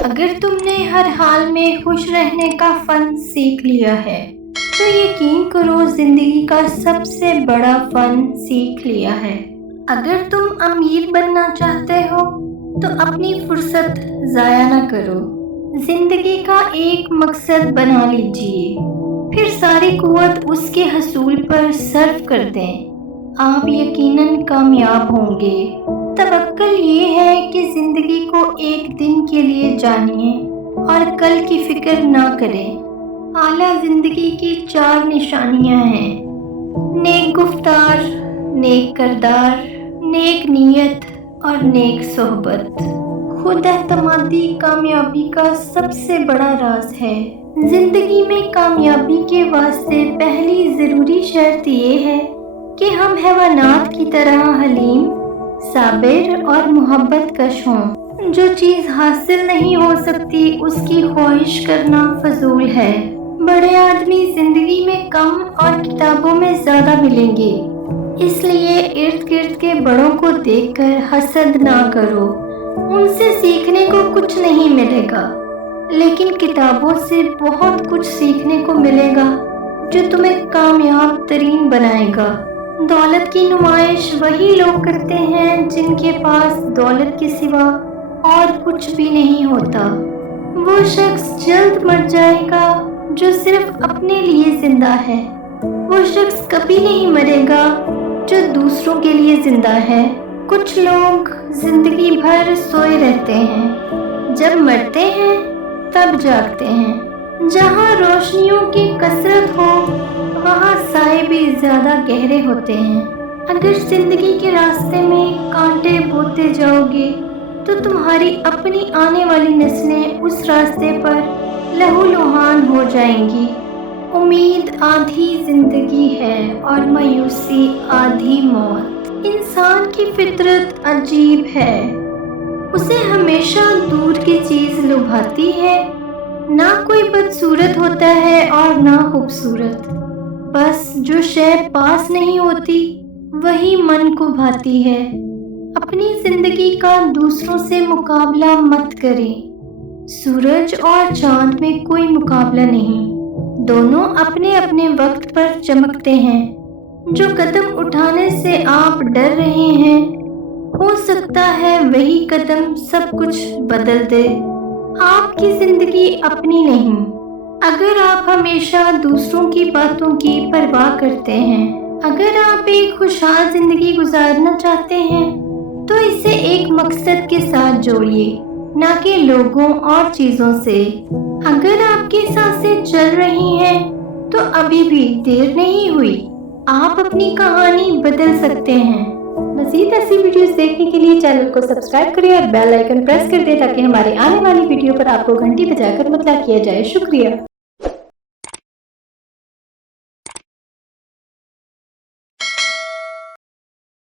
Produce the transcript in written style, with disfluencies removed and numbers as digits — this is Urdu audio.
اگر تم نے ہر حال میں خوش رہنے کا فن سیکھ لیا ہے تو یقین کرو زندگی کا سب سے بڑا فن سیکھ لیا ہے۔ اگر تم امیر بننا چاہتے ہو تو اپنی فرصت ضائع نہ کرو، زندگی کا ایک مقصد بنا لیجئے، پھر ساری قوت اس کے حصول پر صرف کر دیں، آپ یقیناً کامیاب ہوں گے۔ توکل یہ ہے کہ زندگی کو ایک دن کے لیے جانیے اور کل کی فکر نہ کریں۔ اعلیٰ زندگی کی 4 نشانیاں ہیں: نیک گفتار، نیک کردار، نیک نیت اور نیک صحبت۔ خود اعتمادی کامیابی کا سب سے بڑا راز ہے۔ زندگی میں کامیابی کے واسطے پہلی ضروری شرط یہ ہے کہ ہم حیوانات کی طرح حلیم، صابر اور محبت کش ہوں۔ جو چیز حاصل نہیں ہو سکتی اس کی خواہش کرنا فضول ہے۔ بڑے آدمی زندگی میں کم اور کتابوں میں زیادہ ملیں گے، اس لیے ارد گرد کے بڑوں کو دیکھ کر حسد نہ کرو، ان سے سیکھنے کو کچھ نہیں ملے گا، لیکن کتابوں سے بہت کچھ سیکھنے کو ملے گا جو تمہیں کامیاب ترین بنائے گا۔ دولت کی نمائش وہی لوگ کرتے ہیں جن کے پاس دولت کے سوا اور کچھ بھی نہیں ہوتا۔ وہ شخص جلد مر جائے گا جو صرف اپنے لیے زندہ ہے، وہ شخص کبھی نہیں مرے گا جو دوسروں کے لیے زندہ ہے۔ کچھ لوگ زندگی بھر سوئے رہتے ہیں، جب مرتے ہیں تب جاگتے ہیں۔ جہاں روشنیوں کی کثرت ہو وہاں سائے بھی زیادہ گہرے ہوتے ہیں۔ اگر زندگی کے راستے میں کانٹے بوتے جاؤ گے تو تمہاری اپنی آنے والی نسلیں اس راستے پر لہولہان ہو جائیں گی۔ امید آدھی زندگی ہے اور مایوسی آدھی موت۔ انسان کی فطرت عجیب ہے، اسے ہمیشہ دور کی چیز لبھاتی ہے۔ نہ کوئی بدصورت ہوتا ہے اور نہ خوبصورت، بس جو شے پاس نہیں ہوتی وہی من کو بھاتی ہے۔ اپنی زندگی کا دوسروں سے مقابلہ مت کریں۔ سورج اور چاند میں کوئی مقابلہ نہیں، دونوں اپنے اپنے وقت پر چمکتے ہیں۔ جو قدم اٹھانے سے آپ ڈر رہے ہیں ہو سکتا ہے وہی قدم سب کچھ بدل دے۔ آپ کی زندگی اپنی نہیں۔ اگر آپ ہمیشہ دوسروں کی باتوں کی پرواہ کرتے ہیں، اگر آپ ایک خوشحال زندگی گزارنا چاہتے ہیں تو اسے ایک مقصد کے ساتھ جوڑیے، نہ کہ لوگوں اور چیزوں سے۔ اگر آپ کی سانسیں چل رہی ہیں تو ابھی بھی دیر نہیں ہوئی، آپ اپنی کہانی بدل سکتے ہیں۔ مزید ایسی ویڈیوز دیکھنے کے لیے چینل کو سبسکرائب کریں اور بیل آئیکن پریس کر دیں تاکہ ہمارے آنے والی ویڈیو پر آپ کو گھنٹی بجا کر مطلع کیا جائے۔ شکریہ۔